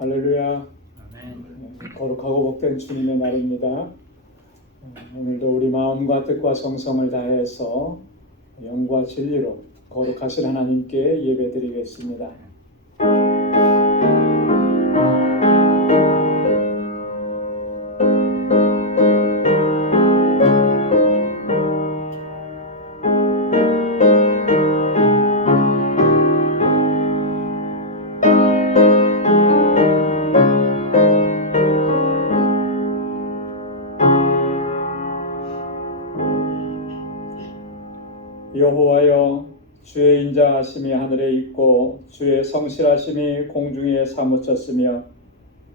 할렐루야. 거룩하고 복된 주님의 날입니다. 오늘도 우리 마음과 뜻과 정성을 다해서 영과 진리로 거룩하신 하나님께 예배드리겠습니다. 여호와여, 주의 인자하심이 하늘에 있고 주의 성실하심이 공중에 사무쳤으며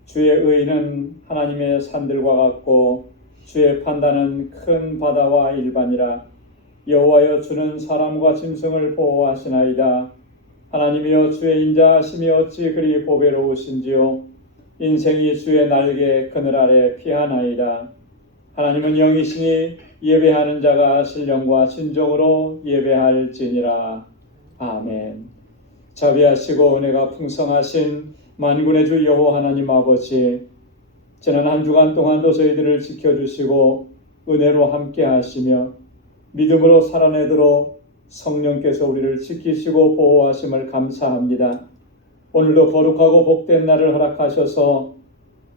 주의 의는 하나님의 산들과 같고 주의 판단은 큰 바다와 일반이라. 여호와여, 주는 사람과 짐승을 보호하시나이다. 하나님이여, 주의 인자하심이 어찌 그리 보배로우신지요. 인생이 주의 날개 그늘 아래 피하나이다. 하나님은 영이시니 예배하는 자가 신령과 진정으로 예배할지니라. 아멘. 자비하시고 은혜가 풍성하신 만군의 주 여호와 하나님 아버지, 지난 한 주간 동안도 저희들을 지켜주시고 은혜로 함께 하시며 믿음으로 살아내도록 성령께서 우리를 지키시고 보호하심을 감사합니다. 오늘도 거룩하고 복된 날을 허락하셔서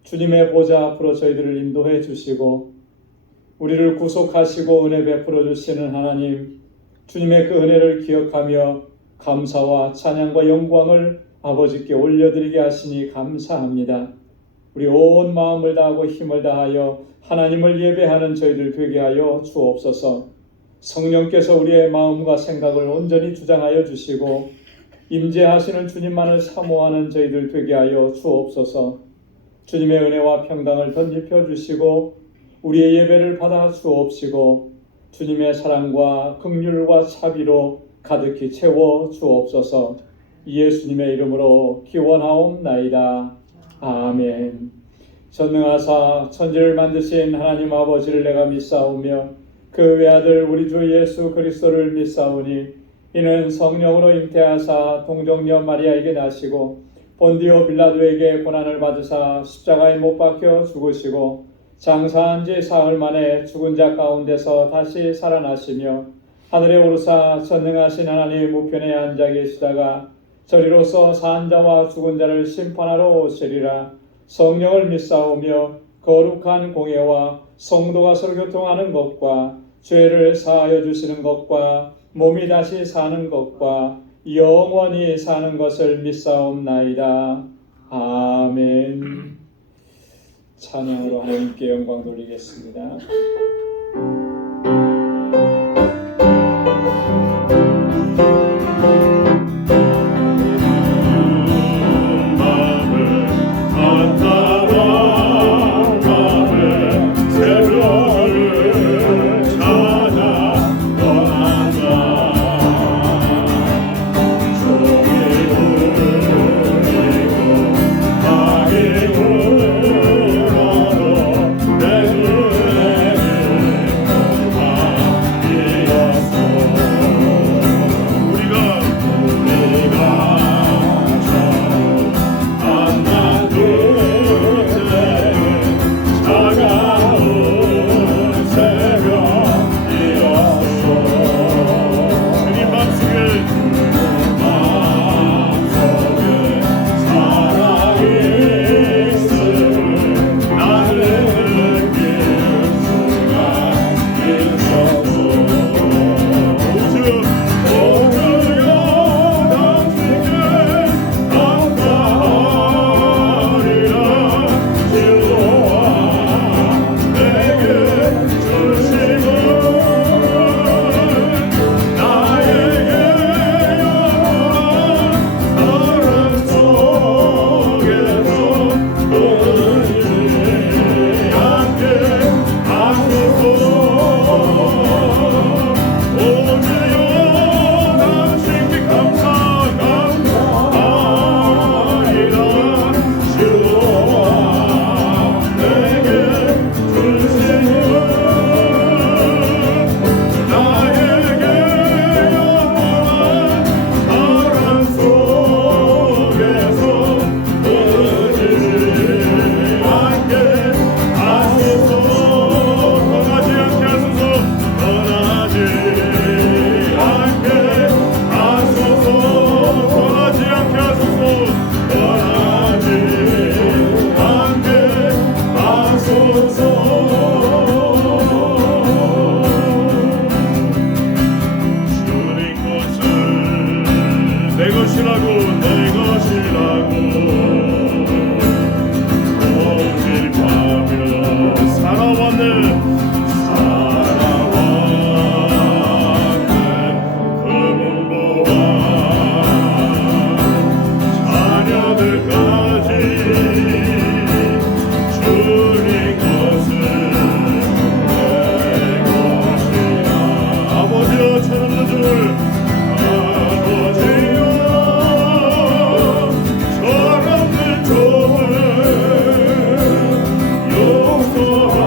주님의 보좌 앞으로 저희들을 인도해 주시고 우리를 구속하시고 은혜 베풀어 주시는 하나님, 주님의 그 은혜를 기억하며 감사와 찬양과 영광을 아버지께 올려드리게 하시니 감사합니다. 우리 온 마음을 다하고 힘을 다하여 하나님을 예배하는 저희들 되게 하여 주옵소서. 성령께서 우리의 마음과 생각을 온전히 주장하여 주시고 임재하시는 주님만을 사모하는 저희들 되게 하여 주옵소서. 주님의 은혜와 평강을 덧입혀 주시고 우리의 예배를 받아 주옵시고 주님의 사랑과 긍휼과 자비로 가득히 채워 주옵소서. 예수님의 이름으로 기원하옵나이다. 아멘. 전능하사 천지를 만드신 하나님 아버지를 내가 믿사오며 그 외아들 우리 주 예수 그리스도를 믿사오니 이는 성령으로 잉태하사 동정녀 마리아에게 나시고 본디오 빌라도에게 고난을 받으사 십자가에 못 박혀 죽으시고 장사한 지 사흘 만에 죽은 자 가운데서 다시 살아나시며 하늘에 오르사 전능하신 하나님 우편에 앉아 계시다가 저리로서 산 자와 죽은 자를 심판하러 오시리라. 성령을 믿사오며 거룩한 공예와 성도가 서로 교통하는 것과 죄를 사하여 주시는 것과 몸이 다시 사는 것과 영원히 사는 것을 믿사옵나이다. 아멘. 찬양으로 하나님께 영광 돌리겠습니다. 것이라고 내 것이라고 고집하며 살아왔네 그 문보와 자녀들까지 주님 것을 내 것이라 아버지여 천없는 줄 아버지여 천없는 종을 용서하옵소서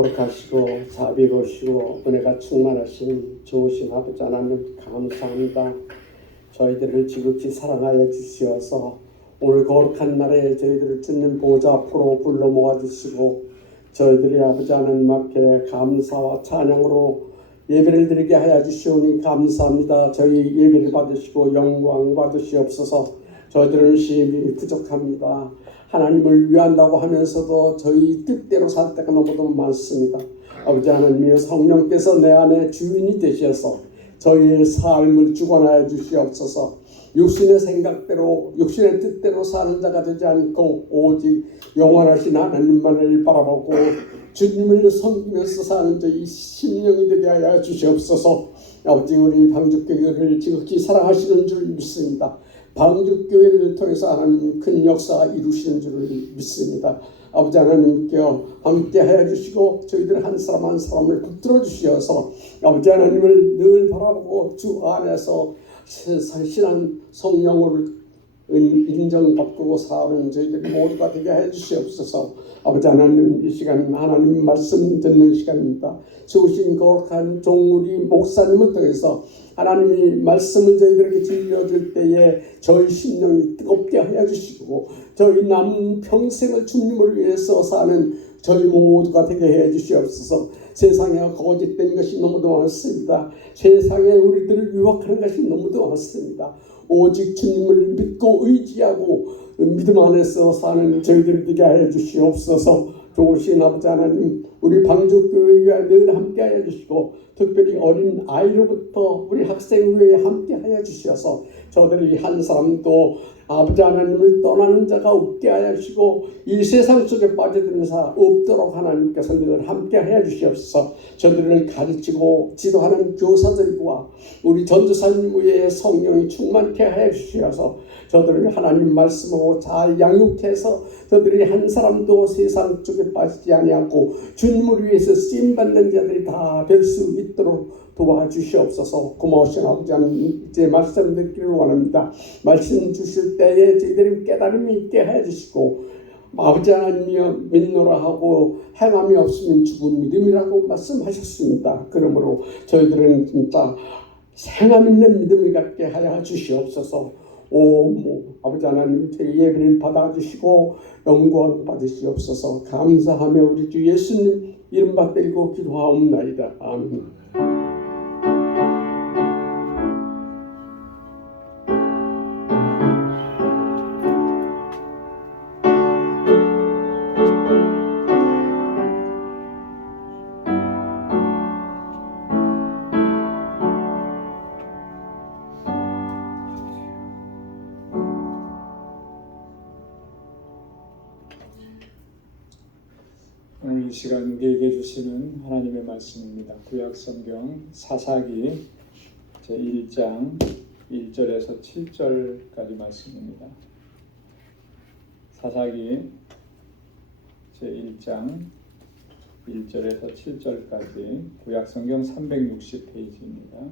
거룩하시고 자비로우시고 은혜가 충만하신 좋으신 아버지 하나님 감사합니다. 저희들을 지극히 사랑하여 주시어서 오늘 거룩한 날에 저희들을 주님 보좌 앞으로 불러 모아주시고 저희들이 아버지 하나님 앞에 감사와 찬양으로 예배를 드리게 하여 주시오니 감사합니다. 저희 예배를 받으시고 영광 받으시옵소서. 저희들은 심히 부족합니다. 하나님을 위한다고 하면서도 저희 뜻대로 살 때가 너무도 많습니다. 아버지 하나님이여 성령께서 내 안에 주인이 되셔서 저희의 삶을 주관하여 주시옵소서. 육신의 생각대로 육신의 뜻대로 사는 자가 되지 않고 오직 영원하신 하나님만을 바라보고 주님을 섬기면서 사는 저희 심령이 되게 하여 주시옵소서. 아버지 우리 방주교회를 지극히 사랑하시는 줄 믿습니다. 방주교회를 통해서 하나님 큰 역사 이루시는 줄을 믿습니다. 아버지 하나님께 함께 하여 주시고 저희들 한 사람 한 사람을 붙들어 주시어서 아버지 하나님을 늘 바라보고 주 안에서 신한 성령을 인정받고 사는 저희들이 모두가 되게 해 주시옵소서. 아버지 하나님 이 시간 하나님 말씀 듣는 시간입니다. 좋으신 거룩한 종우리 목사님을 통해서 하나님이 말씀을 저희들에게 들려줄 때에 저희 심령이 뜨겁게 하여 주시고 저희 남은 평생을 주님을 위해서 사는 저희 모두가 되게 해 주시옵소서. 세상에 거짓된 것이 너무도 많습니다. 세상에 우리들을 유혹하는 것이 너무도 많습니다. 오직 주님을 믿고 의지하고 믿음 안에서 사는 저희들 되게 하여 주시옵소서. 좋으신 아버지 하나님 우리 방주교회에 늘 함께 하여 주시고 특별히 어린 아이로부터 우리 학생교회에 함께 하여 주셔서 저들이 한 사람도 아버지 하나님을 떠나는 자가 없게 하여 주시고 이 세상 속에 빠져드는 자 없도록 하나님께서 늘 함께 하여 주시옵소서. 저들을 가르치고 지도하는 교사들과 우리 전도사님 위에 성령이 충만케 하여 주시어서 저들을 하나님 말씀으로 잘 양육해서 저들이 한 사람도 세상 쪽에 빠지지 아니하고 주님을 위해서 쓰임받는 자들이 다 될 수 있도록 도와주시옵소서. 고마우신 아버지 하나님 이제 말씀 듣기를 원합니다. 말씀 주실 때에 저희들이 깨달음이 있게 해주시고 아버지 하나님이여 믿노라 하고 행함이 없으면 죽은 믿음이라고 말씀하셨습니다. 그러므로 저희들은 진짜 행함 있는 믿음을 갖게 하여 주시옵소서. 아버지 하나님 저희 예배를 받아주시고 영광 받으시옵소서. 감사하며 우리 주 예수님 이름 받들고 기도하옵나이다. 아멘. 오늘 이 시간 우리에게 주시는 하나님의 말씀입니다. 구약성경 사사기 제1장 1절에서 7절까지 말씀입니다. 사사기 제1장 1절에서 7절까지 구약성경 360페이지입니다.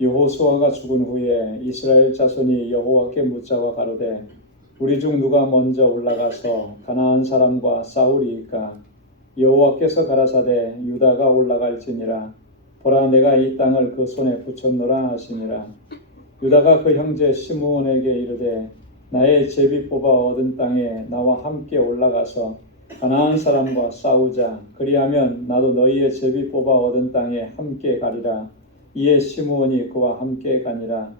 여호수아가 죽은 후에 이스라엘 자손이 여호와께 묻자와 가로되 우리 중 누가 먼저 올라가서 가나안 사람과 싸우리이까? 여호와께서 가라사대 유다가 올라갈지니라. 보라 내가 이 땅을 그 손에 붙였노라 하시니라. 유다가 그 형제 시므온에게 이르되 나의 제비 뽑아 얻은 땅에 나와 함께 올라가서 가나안 사람과 싸우자. 그리하면 나도 너희의 제비 뽑아 얻은 땅에 함께 가리라. 이에 시므온이 그와 함께 가니라.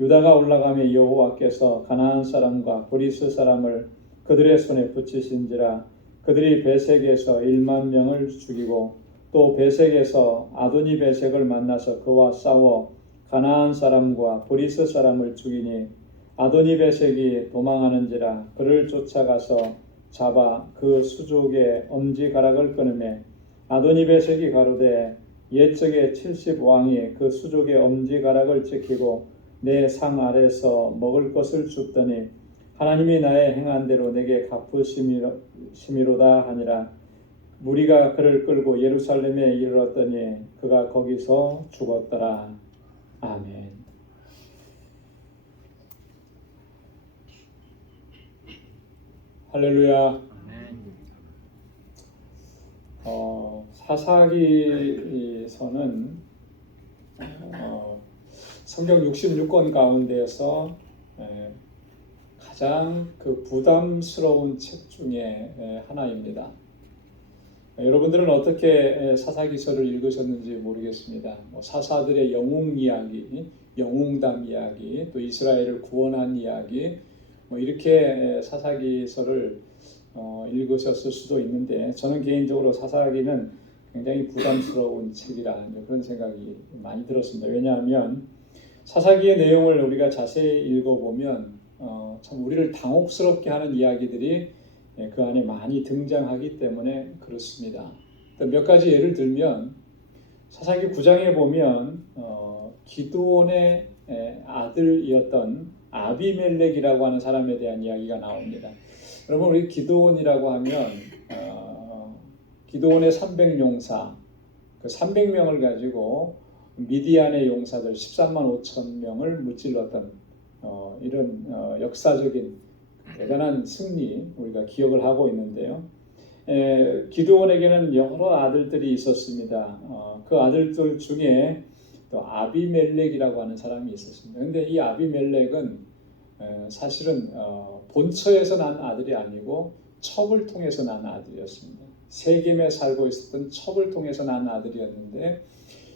유다가 올라가며 여호와께서 가나안 사람과 브리스 사람을 그들의 손에 붙이신지라. 그들이 베색에서 1만 명을 죽이고 또 베색에서 아도니 베색을 만나서 그와 싸워 가나안 사람과 브리스 사람을 죽이니 아도니 베색이 도망하는지라. 그를 쫓아가서 잡아 그 수족의 엄지가락을 끊으매 아도니 베색이 가로되 옛적에 70왕이 그 수족의 엄지가락을 지키고 내 상 아래서 먹을 것을 줍더니 하나님이 나의 행한 대로 내게 갚으심이로다 하니라. 무리가 그를 끌고 예루살렘에 이르렀더니 그가 거기서 죽었더라. 아멘. 할렐루야. 사사기서는 성경 66권 가운데에서 가장 그 부담스러운 책 중에 하나입니다. 여러분들은 어떻게 사사기서를 읽으셨는지 모르겠습니다. 사사들의 영웅 이야기, 영웅담 이야기, 또 이스라엘을 구원한 이야기, 이렇게 사사기서를 읽으셨을 수도 있는데, 저는 개인적으로 사사기는 굉장히 부담스러운 책이라 그런 생각이 많이 들었습니다. 왜냐하면 사사기의 내용을 우리가 자세히 읽어보면 참 우리를 당혹스럽게 하는 이야기들이 그 안에 많이 등장하기 때문에 그렇습니다. 몇 가지 예를 들면 사사기 9장에 보면 기드온의 아들이었던 아비멜렉이라고 하는 사람에 대한 이야기가 나옵니다. 여러분, 우리 기드온이라고 하면 기드온의 300용사, 그 300명을 가지고 미디안의 용사들 13만 5천 명을 무찔렀던 이런 역사적인 대단한 승리 우리가 기억을 하고 있는데요. 기드온에게는 여러 아들들이 있었습니다. 그 아들들 중에 또 아비멜렉이라고 하는 사람이 있었습니다. 그런데 이 아비멜렉은 사실은 본처에서 난 아들이 아니고 첩을 통해서 난 아들이었습니다. 세겜에 살고 있었던 첩을 통해서 난 아들이었는데,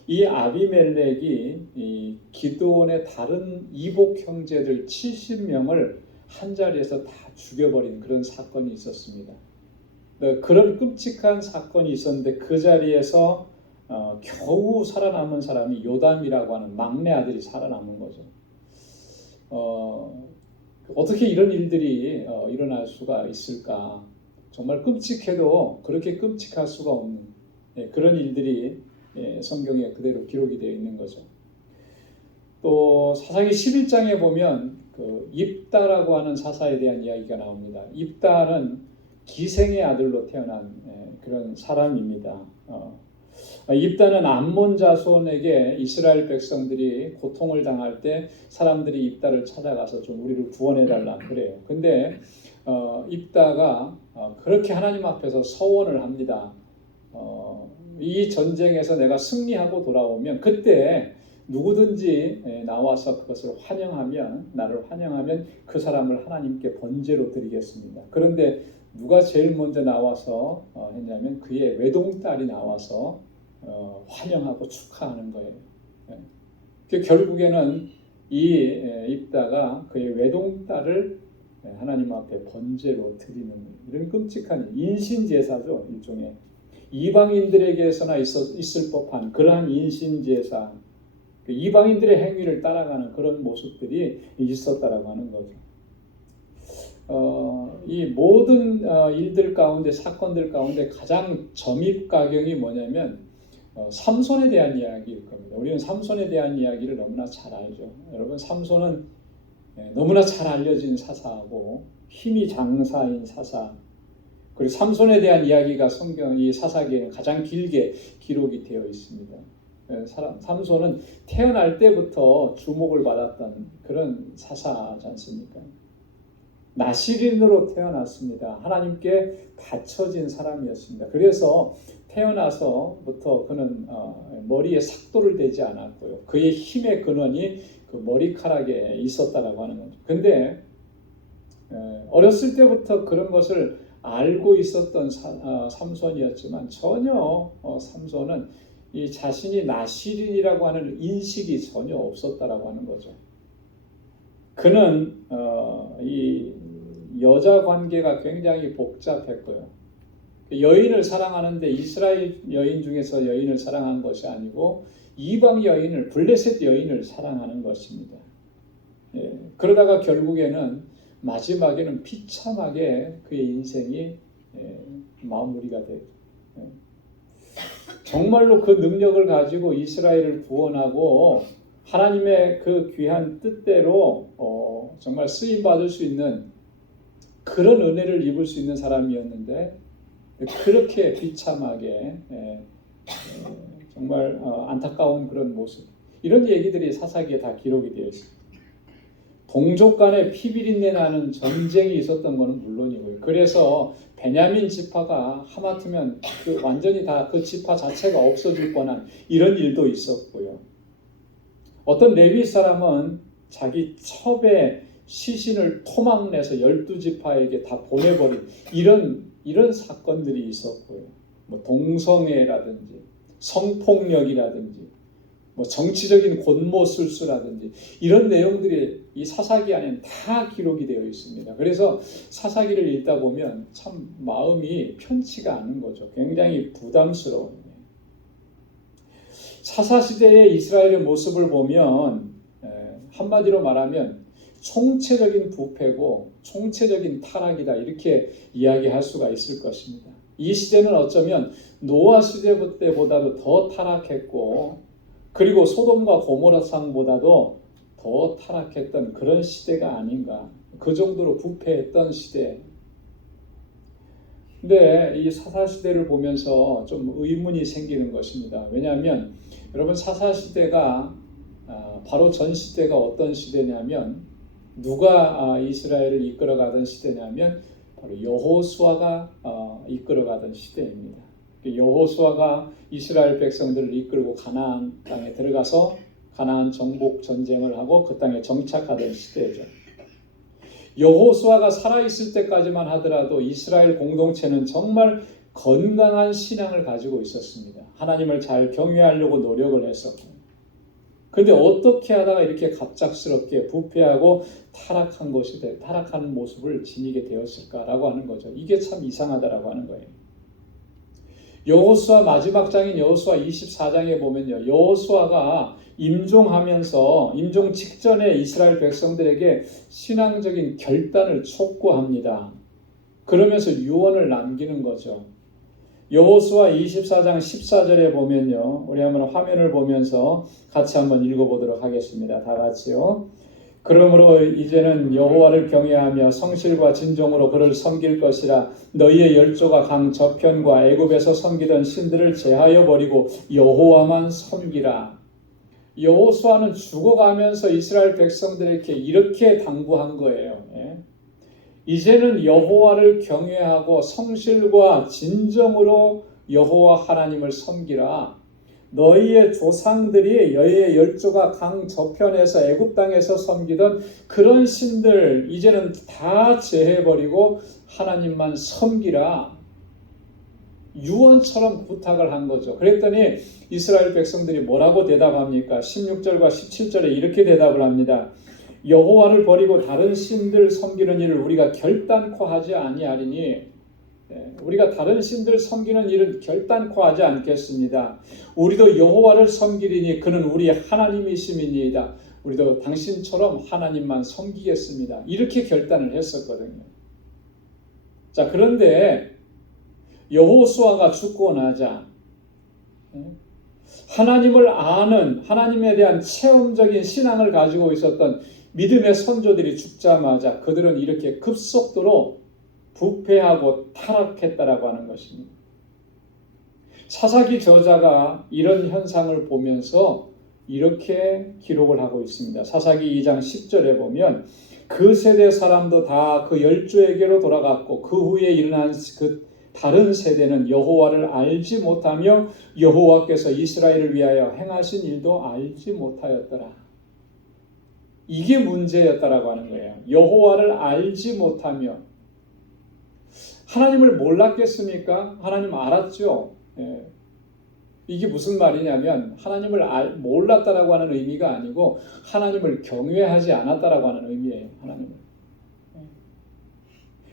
이 아비멜렉이 이 기드온의 다른 이복 형제들 70명을 한 자리에서 다 죽여버린 그런 사건이 있었습니다. 그런 끔찍한 사건이 있었는데 그 자리에서 겨우 살아남은 사람이 요담이라고 하는 막내 아들이 살아남은 거죠. 어떻게 이런 일들이 일어날 수가 있을까? 정말 끔찍해도 그렇게 끔찍할 수가 없는 그런 일들이 성경에 그대로 기록이 되어 있는 거죠. 또 사사기 11장에 보면 그 입다라고 하는 사사에 대한 이야기가 나옵니다. 입다는 기생의 아들로 태어난 그런 사람입니다. 입다는 암몬 자손에게 이스라엘 백성들이 고통을 당할 때 사람들이 입다를 찾아가서 좀 우리를 구원해달라 그래요. 근데 입다가 그렇게 하나님 앞에서 서원을 합니다. 이 전쟁에서 내가 승리하고 돌아오면 그때 누구든지 나와서 그것을 환영하면, 나를 환영하면 그 사람을 하나님께 번제로 드리겠습니다. 그런데 누가 제일 먼저 나와서 했냐면 그의 외동딸이 나와서 환영하고 축하하는 거예요. 결국에는 이 입다가 그의 외동딸을 하나님 앞에 번제로 드리는 이런 끔찍한 인신제사죠. 일종의 이방인들에게서나 있을 법한 그러한 인신제사, 이방인들의 행위를 따라가는 그런 모습들이 있었다라고 하는 거죠. 이 모든 일들 가운데, 사건들 가운데 가장 점입가경이 뭐냐면 삼손에 대한 이야기일 겁니다. 우리는 삼손에 대한 이야기를 너무나 잘 알죠. 여러분, 삼손은 너무나 잘 알려진 사사하고 힘이 장사인 사사, 그리고 삼손에 대한 이야기가 성경 이 사사기에는 가장 길게 기록이 되어 있습니다. 삼손은 태어날 때부터 주목을 받았던 그런 사사지 않습니까? 나시린으로 태어났습니다. 하나님께 바쳐진 사람이었습니다. 그래서 태어나서부터 그는 머리에 삭도를 대지 않았고요. 그의 힘의 근원이 그 머리카락에 있었다라고 하는 거죠. 근데 어렸을 때부터 그런 것을 알고 있었던 삼손이었지만 전혀 삼손은 이 자신이 나시린이라고 하는 인식이 전혀 없었다라고 하는 거죠. 그는 이 여자 관계가 굉장히 복잡했고요. 여인을 사랑하는데 이스라엘 여인 중에서 여인을 사랑한 것이 아니고 이방 여인을, 블레셋 여인을 사랑하는 것입니다. 그러다가 결국에는 마지막에는 비참하게 그의 인생이 마무리가 되죠. 정말로 그 능력을 가지고 이스라엘을 구원하고 하나님의 그 귀한 뜻대로 정말 쓰임받을 수 있는 그런 은혜를 입을 수 있는 사람이었는데 그렇게 비참하게 정말 안타까운 그런 모습, 이런 얘기들이 사사기에 다 기록이 되어 있습니다. 동족 간에 피비린내 나는 전쟁이 있었던 것은 물론이고요. 그래서 베냐민 지파가 하마터면 완전히 다 그 지파 자체가 없어질 뻔한 이런 일도 있었고요. 어떤 레위 사람은 자기 첩의 시신을 토막내서 12지파에게 다 보내버린 이런 사건들이 있었고요. 뭐 동성애라든지 성폭력이라든지 뭐 정치적인 권모술수라든지 이런 내용들이 이 사사기 안에는 다 기록이 되어 있습니다. 그래서 사사기를 읽다 보면 참 마음이 편치가 않은 거죠. 굉장히 부담스러운. 사사시대의 이스라엘의 모습을 보면 한마디로 말하면 총체적인 부패고 총체적인 타락이다 이렇게 이야기할 수가 있을 것입니다. 이 시대는 어쩌면 노아 시대 때보다도 더 타락했고 그리고 소돔과 고모라상보다도 더 타락했던 그런 시대가 아닌가. 그 정도로 부패했던 시대. 근데 이 사사시대를 보면서 좀 의문이 생기는 것입니다. 왜냐하면 여러분 사사시대가 바로 전 시대가 어떤 시대냐면 누가 이스라엘을 이끌어가던 시대냐면 바로 여호수아가 이끌어가던 시대입니다. 여호수아가 이스라엘 백성들을 이끌고 가나안 땅에 들어가서 가나안 정복 전쟁을 하고 그 땅에 정착하던 시대죠. 여호수아가 살아있을 때까지만 하더라도 이스라엘 공동체는 정말 건강한 신앙을 가지고 있었습니다. 하나님을 잘 경외하려고 노력을 했었고. 그런데 어떻게 하다가 이렇게 갑작스럽게 부패하고 타락한 모습을 지니게 되었을까라고 하는 거죠. 이게 참 이상하다라고 하는 거예요. 여호수아 마지막 장인 여호수아 24장에 보면요. 여호수아가 임종하면서 임종 직전에 이스라엘 백성들에게 신앙적인 결단을 촉구합니다. 그러면서 유언을 남기는 거죠. 여호수아 24장 14절에 보면요. 우리 한번 화면을 보면서 같이 한번 읽어보도록 하겠습니다. 다 같이요. 그러므로 이제는 여호와를 경외하며 성실과 진정으로 그를 섬길 것이라. 너희의 열조가 강 저편과 애굽에서 섬기던 신들을 제하여 버리고 여호와만 섬기라. 여호수아는 죽어가면서 이스라엘 백성들에게 이렇게 당부한 거예요. 이제는 여호와를 경외하고 성실과 진정으로 여호와 하나님을 섬기라. 너희의 조상들이 너희의 열조가 강 저편에서 애굽 땅에서 섬기던 그런 신들 이제는 다 제해버리고 하나님만 섬기라. 유언처럼 부탁을 한 거죠. 그랬더니 이스라엘 백성들이 뭐라고 대답합니까? 16절과 17절에 이렇게 대답을 합니다. 여호와를 버리고 다른 신들 섬기는 일을 우리가 결단코 하지 아니하리니 우리가 다른 신들 섬기는 일은 결단코 하지 않겠습니다. 우리도 여호와를 섬기리니 그는 우리 하나님이심이니이다. 우리도 당신처럼 하나님만 섬기겠습니다. 이렇게 결단을 했었거든요. 자, 그런데 여호수아가 죽고 나자 하나님을 아는 하나님에 대한 체험적인 신앙을 가지고 있었던 믿음의 선조들이 죽자마자 그들은 이렇게 급속도로 부패하고 타락했다라고 하는 것입니다. 사사기 저자가 이런 현상을 보면서 이렇게 기록을 하고 있습니다. 사사기 2장 10절에 보면 그 세대 사람도 다 그 열조에게로 돌아갔고 그 후에 일어난 그 다른 세대는 여호와를 알지 못하며 여호와께서 이스라엘을 위하여 행하신 일도 알지 못하였더라. 이게 문제였다라고 하는 거예요. 여호와를 알지 못하며 하나님을 몰랐겠습니까? 하나님 알았죠. 이게 무슨 말이냐면 하나님을 몰랐다라고 하는 의미가 아니고 하나님을 경외하지 않았다라고 하는 의미예요. 하나님을.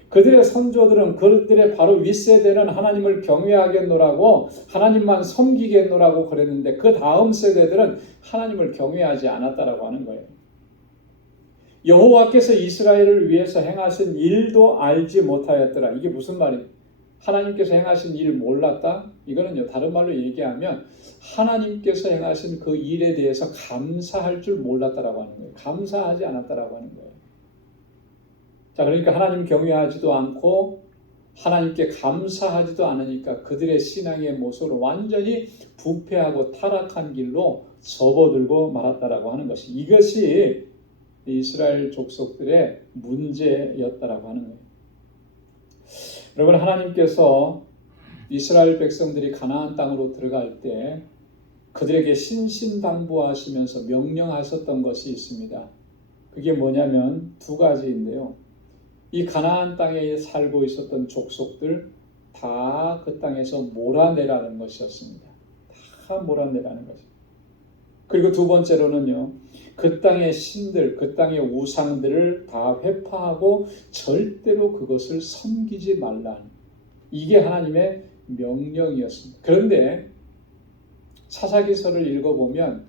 그들의 선조들은 그들의 바로 윗세대는 하나님을 경외하겠노라고 하나님만 섬기겠노라고 그랬는데 그 다음 세대들은 하나님을 경외하지 않았다라고 하는 거예요. 여호와께서 이스라엘을 위해서 행하신 일도 알지 못하였더라. 이게 무슨 말이에요? 하나님께서 행하신 일 몰랐다? 이거는요, 다른 말로 얘기하면 하나님께서 행하신 그 일에 대해서 감사할 줄 몰랐다라고 하는 거예요. 감사하지 않았다라고 하는 거예요. 자, 그러니까 하나님 경외하지도 않고 하나님께 감사하지도 않으니까 그들의 신앙의 모습을 완전히 부패하고 타락한 길로 접어들고 말았다라고 하는 것이 이것이 이스라엘 족속들의 문제였다라고 하는 거예요. 여러분, 하나님께서 이스라엘 백성들이 가나안 땅으로 들어갈 때 그들에게 신신당부하시면서 명령하셨던 것이 있습니다. 그게 뭐냐면 두 가지인데요. 이 가나안 땅에 살고 있었던 족속들 다 그 땅에서 몰아내라는 것이었습니다. 다 몰아내라는 거죠. 그리고 두 번째로는요, 그 땅의 신들, 그 땅의 우상들을 다 회파하고 절대로 그것을 섬기지 말라. 이게 하나님의 명령이었습니다. 그런데 사사기서를 읽어보면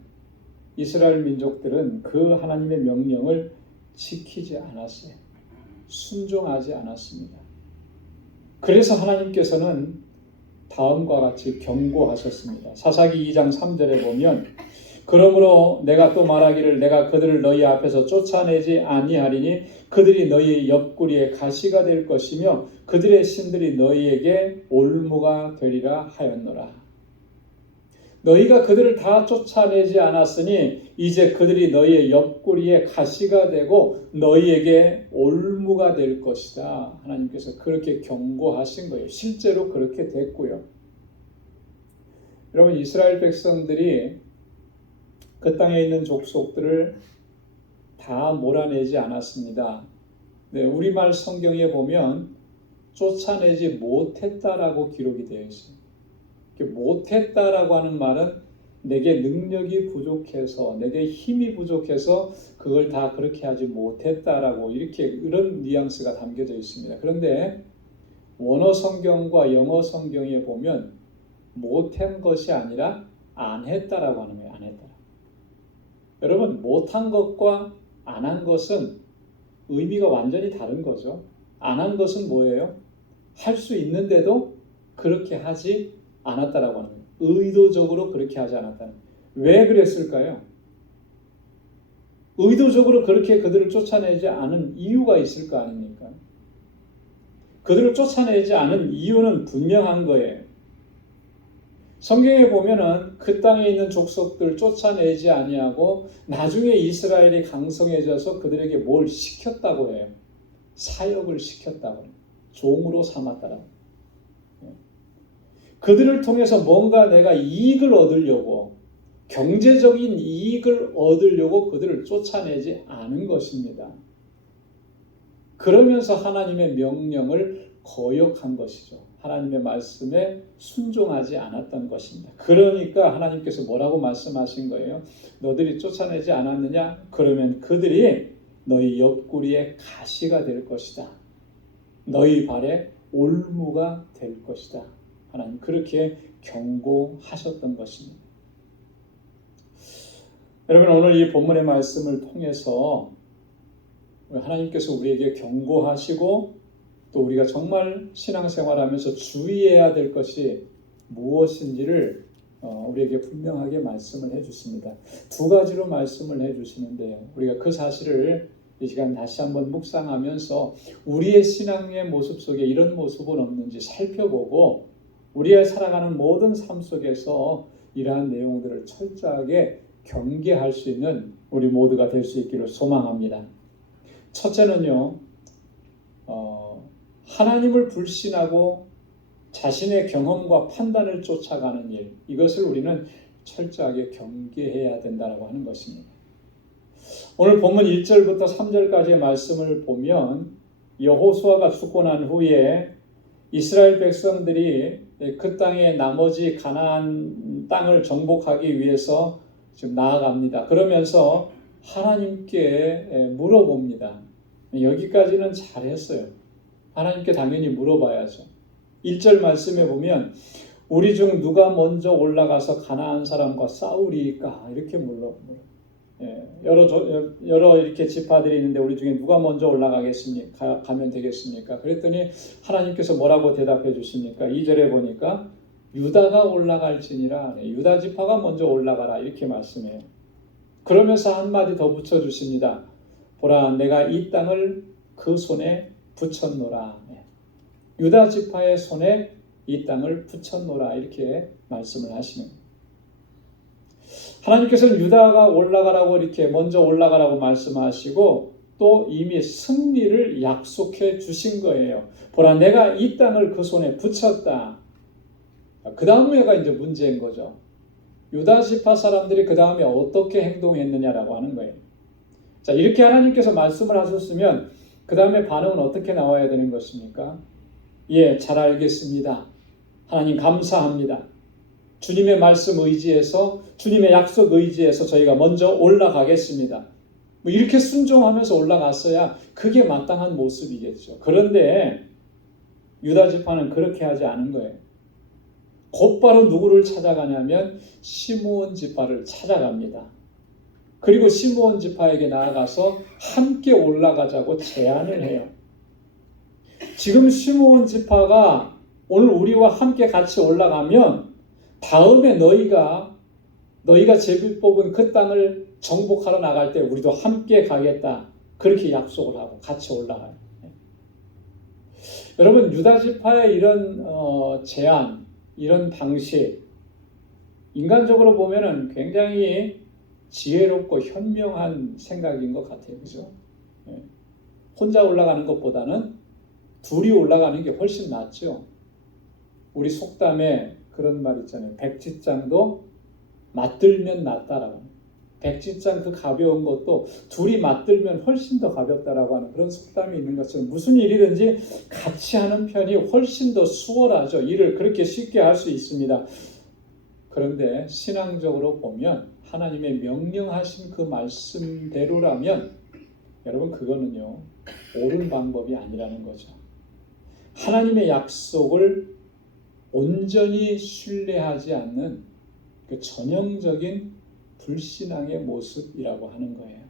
이스라엘 민족들은 그 하나님의 명령을 지키지 않았어요. 순종하지 않았습니다. 그래서 하나님께서는 다음과 같이 경고하셨습니다. 사사기 2장 3절에 보면 그러므로 내가 또 말하기를 내가 그들을 너희 앞에서 쫓아내지 아니하리니 그들이 너희 옆구리에 가시가 될 것이며 그들의 신들이 너희에게 올무가 되리라 하였노라. 너희가 그들을 다 쫓아내지 않았으니 이제 그들이 너희의 옆구리에 가시가 되고 너희에게 올무가 될 것이다. 하나님께서 그렇게 경고하신 거예요. 실제로 그렇게 됐고요. 여러분, 이스라엘 백성들이 그 땅에 있는 족속들을 다 몰아내지 않았습니다. 네, 우리말 성경에 보면 쫓아내지 못했다라고 기록이 되어 있습니다. 못했다라고 하는 말은 내게 능력이 부족해서 내게 힘이 부족해서 그걸 다 그렇게 하지 못했다라고 이렇게 이런 뉘앙스가 담겨져 있습니다. 그런데 원어 성경과 영어 성경에 보면 못한 것이 아니라 안 했다라고 하는 거예요. 안 했다. 여러분, 못한 것과 안 한 것은 의미가 완전히 다른 거죠. 안 한 것은 뭐예요? 할 수 있는데도 그렇게 하지 않았다라고 하는 거예요. 의도적으로 그렇게 하지 않았다는 거예요. 왜 그랬을까요? 의도적으로 그렇게 그들을 쫓아내지 않은 이유가 있을 거 아닙니까? 그들을 쫓아내지 않은 이유는 분명한 거예요. 성경에 보면은 그 땅에 있는 족속들 쫓아내지 아니하고 나중에 이스라엘이 강성해져서 그들에게 뭘 시켰다고 해요. 사역을 시켰다고 해요. 종으로 삼았다라고. 그들을 통해서 뭔가 내가 이익을 얻으려고 경제적인 이익을 얻으려고 그들을 쫓아내지 않은 것입니다. 그러면서 하나님의 명령을 거역한 것이죠. 하나님의 말씀에 순종하지 않았던 것입니다. 그러니까 하나님께서 뭐라고 말씀하신 거예요? 너들이 쫓아내지 않았느냐? 그러면 그들이 너희 옆구리에 가시가 될 것이다. 너희 발에 올무가 될 것이다. 하나님 그렇게 경고하셨던 것입니다. 여러분, 오늘 이 본문의 말씀을 통해서 하나님께서 우리에게 경고하시고 또 우리가 정말 신앙생활하면서 주의해야 될 것이 무엇인지를 우리에게 분명하게 말씀을 해주십니다. 두 가지로 말씀을 해주시는데요. 우리가 그 사실을 이 시간 다시 한번 묵상하면서 우리의 신앙의 모습 속에 이런 모습은 없는지 살펴보고 우리의 살아가는 모든 삶 속에서 이러한 내용들을 철저하게 경계할 수 있는 우리 모두가 될 수 있기를 소망합니다. 첫째는요, 하나님을 불신하고 자신의 경험과 판단을 쫓아가는 일, 이것을 우리는 철저하게 경계해야 된다고 하는 것입니다. 오늘 본문 1절부터 3절까지의 말씀을 보면 여호수아가 죽고 난 후에 이스라엘 백성들이 그 땅의 나머지 가나안 땅을 정복하기 위해서 지금 나아갑니다. 그러면서 하나님께 물어봅니다. 여기까지는 잘했어요. 하나님께 당연히 물어봐야죠. 1절 말씀에 보면 우리 중 누가 먼저 올라가서 가나안 사람과 싸우리까? 이렇게 물어봅니다. 여러 이렇게 지파들이 있는데 우리 중에 누가 먼저 올라가겠습니까? 가면 되겠습니까? 그랬더니 하나님께서 뭐라고 대답해 주십니까? 2절에 보니까 유다가 올라갈지니라. 유다 지파가 먼저 올라가라 이렇게 말씀해요. 그러면서 한마디 더 붙여주십니다. 보라, 내가 이 땅을 그 손에 붙였노라. 유다 지파의 손에 이 땅을 붙였노라 이렇게 말씀을 하시는 거예요. 하나님께서는 유다가 올라가라고 이렇게 먼저 올라가라고 말씀하시고 또 이미 승리를 약속해 주신 거예요. 보라, 내가 이 땅을 그 손에 붙였다. 그 다음에가 이제 문제인 거죠. 유다 지파 사람들이 그 다음에 어떻게 행동했느냐라고 하는 거예요. 자, 이렇게 하나님께서 말씀을 하셨으면 그 다음에 반응은 어떻게 나와야 되는 것입니까? 예, 잘 알겠습니다. 하나님 감사합니다. 주님의 말씀 의지해서, 주님의 약속 의지해서 저희가 먼저 올라가겠습니다. 뭐 이렇게 순종하면서 올라갔어야 그게 마땅한 모습이겠죠. 그런데 유다 지파는 그렇게 하지 않은 거예요. 곧바로 누구를 찾아가냐면 시므온 지파를 찾아갑니다. 그리고 시므온 지파에게 나아가서 함께 올라가자고 제안을 해요. 지금 시므온 지파가 오늘 우리와 함께 같이 올라가면 다음에 너희가 제비 뽑은 그 땅을 정복하러 나갈 때 우리도 함께 가겠다. 그렇게 약속을 하고 같이 올라가요. 여러분, 유다 지파의 이런 제안, 이런 방식, 인간적으로 보면은 굉장히 지혜롭고 현명한 생각인 것 같아요. 그죠? 혼자 올라가는 것보다는 둘이 올라가는 게 훨씬 낫죠. 우리 속담에 그런 말 있잖아요. 백지장도 맞들면 낫다라고. 백지장 그 가벼운 것도 둘이 맞들면 훨씬 더 가볍다라고 하는 그런 속담이 있는 것처럼 무슨 일이든지 같이 하는 편이 훨씬 더 수월하죠. 일을 그렇게 쉽게 할 수 있습니다. 그런데 신앙적으로 보면 하나님의 명령하신 그 말씀대로라면 여러분 그거는요 옳은 방법이 아니라는 거죠. 하나님의 약속을 온전히 신뢰하지 않는 그 전형적인 불신앙의 모습이라고 하는 거예요.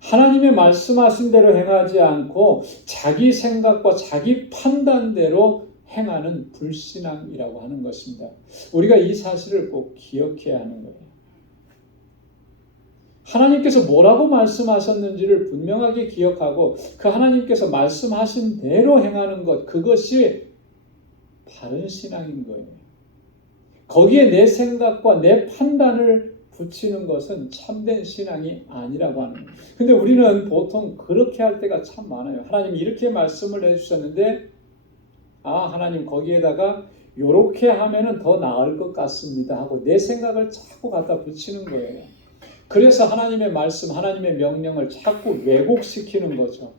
하나님의 말씀하신 대로 행하지 않고 자기 생각과 자기 판단대로 행하는 불신앙이라고 하는 것입니다. 우리가 이 사실을 꼭 기억해야 하는 거예요. 하나님께서 뭐라고 말씀하셨는지를 분명하게 기억하고 그 하나님께서 말씀하신 대로 행하는 것, 그것이 바른 신앙인 거예요. 거기에 내 생각과 내 판단을 붙이는 것은 참된 신앙이 아니라고 하는 거예요. 근데 우리는 보통 그렇게 할 때가 참 많아요. 하나님 이렇게 말씀을 해주셨는데 하나님 거기에다가 이렇게 하면은 더 나을 것 같습니다 하고 내 생각을 자꾸 갖다 붙이는 거예요. 그래서 하나님의 말씀, 하나님의 명령을 자꾸 왜곡시키는 거죠.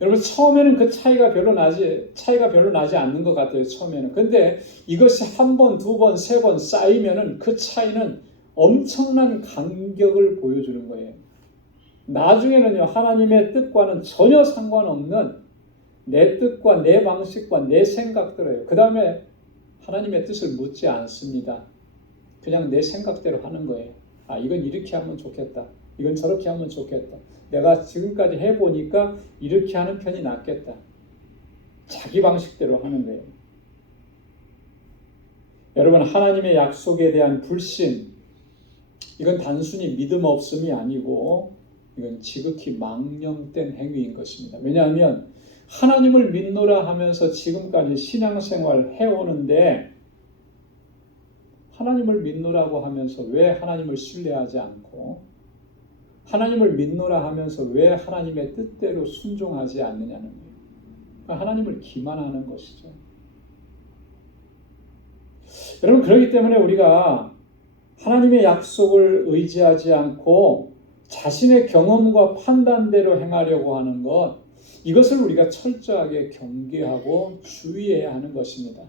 여러분 처음에는 그 차이가 별로 나지 않는 것 같아요. 처음에는. 근데 이것이 한 번, 두 번, 세 번 쌓이면은 그 차이는 엄청난 간격을 보여주는 거예요. 나중에는요 하나님의 뜻과는 전혀 상관없는 내 뜻과 내 방식과 내 생각대로예요. 그 다음에 하나님의 뜻을 묻지 않습니다. 그냥 내 생각대로 하는 거예요. 이건 이렇게 하면 좋겠다. 이건 저렇게 하면 좋겠다. 내가 지금까지 해보니까 이렇게 하는 편이 낫겠다. 자기 방식대로 하는 거예요. 여러분 하나님의 약속에 대한 불신, 이건 단순히 믿음 없음이 아니고 이건 지극히 망령된 행위인 것입니다. 왜냐하면 하나님을 믿노라 하면서 지금까지 신앙생활 해오는데 하나님을 믿노라고 하면서 왜 하나님을 신뢰하지 않고 하나님을 믿노라 하면서 왜 하나님의 뜻대로 순종하지 않느냐는 거예요. 하나님을 기만하는 것이죠. 여러분 그렇기 때문에 우리가 하나님의 약속을 의지하지 않고 자신의 경험과 판단대로 행하려고 하는 것, 이것을 우리가 철저하게 경계하고 주의해야 하는 것입니다.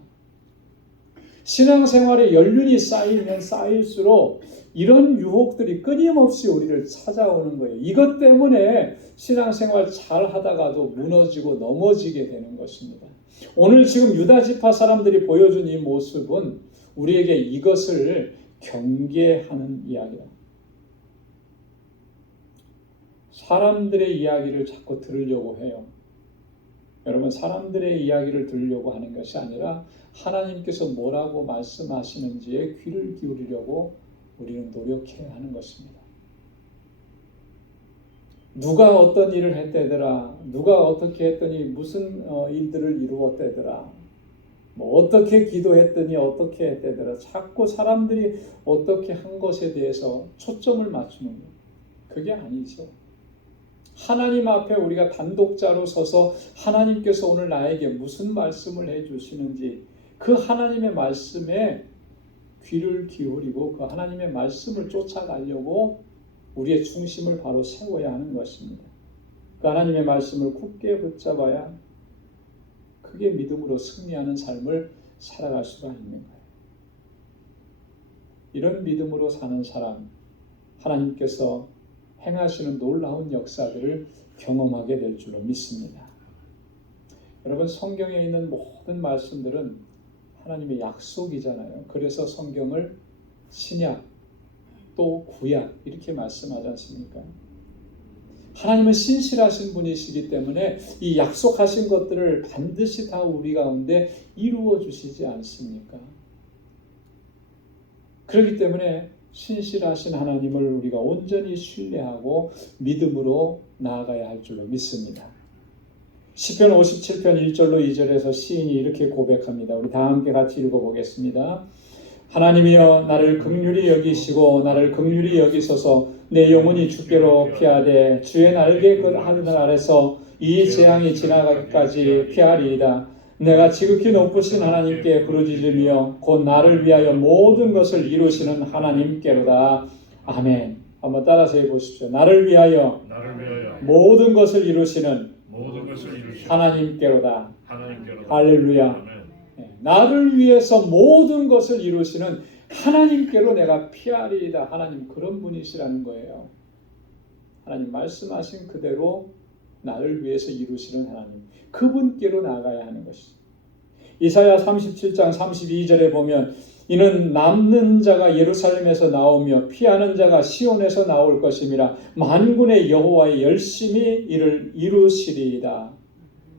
신앙생활에 연륜이 쌓이면 쌓일수록 이런 유혹들이 끊임없이 우리를 찾아오는 거예요. 이것 때문에 신앙생활 잘 하다가도 무너지고 넘어지게 되는 것입니다. 오늘 지금 유다 지파 사람들이 보여준 이 모습은 우리에게 이것을 경계하는 이야기다. 사람들의 이야기를 자꾸 들으려고 해요. 여러분 사람들의 이야기를 들으려고 하는 것이 아니라 하나님께서 뭐라고 말씀하시는지에 귀를 기울이려고 우리는 노력해야 하는 것입니다. 누가 어떤 일을 했대더라, 누가 어떻게 했더니 무슨 일들을 이루었대더라, 뭐 어떻게 기도했더니 어떻게 했대더라. 자꾸 사람들이 어떻게 한 것에 대해서 초점을 맞추는 거예요. 그게 아니죠. 하나님 앞에 우리가 단독자로 서서 하나님께서 오늘 나에게 무슨 말씀을 해주시는지 그 하나님의 말씀에 귀를 기울이고 그 하나님의 말씀을 쫓아가려고 우리의 중심을 바로 세워야 하는 것입니다. 그 하나님의 말씀을 굳게 붙잡아야 크게 믿음으로 승리하는 삶을 살아갈 수가 있는 거예요. 이런 믿음으로 사는 사람, 하나님께서 행하시는 놀라운 역사들을 경험하게 될 줄로 믿습니다. 여러분, 성경에 있는 모든 말씀들은 하나님의 약속이잖아요. 그래서 성경을 신약 또 구약 이렇게 말씀하지 않습니까? 하나님은 신실하신 분이시기 때문에 이 약속하신 것들을 반드시 다 우리 가운데 이루어 주시지 않습니까? 그렇기 때문에 신실하신 하나님을 우리가 온전히 신뢰하고 믿음으로 나아가야 할 줄로 믿습니다. 시편 57편 1절로 2절에서 시인이 이렇게 고백합니다. 우리 다 함께 같이 읽어보겠습니다. 하나님이여 나를 긍휼히 여기시고 나를 긍휼히 여기소서. 내 영혼이 주께로 피하되 주의 날개 끝 하늘 아래서 이 재앙이 지나가기까지 피하리이다. 내가 지극히 높으신 하나님께 부르짖으며 곧 나를 위하여 모든 것을 이루시는 하나님께로다. 아멘. 한번 따라서 해보십시오. 나를 위하여 모든 것을 이루시는 하나님께로다. 할렐루야. 나를 위해서 모든 것을 이루시는 하나님께로 내가 피하리이다. 하나님 그런 분이시라는 거예요. 하나님 말씀하신 그대로 나를 위해서 이루시는 하나님, 그분께로 나가야 하는 것이죠. 이사야 37장 32절에 보면 이는 남는 자가 예루살렘에서 나오며 피하는 자가 시온에서 나올 것임이라. 만군의 여호와의 열심히 이를 이루시리이다.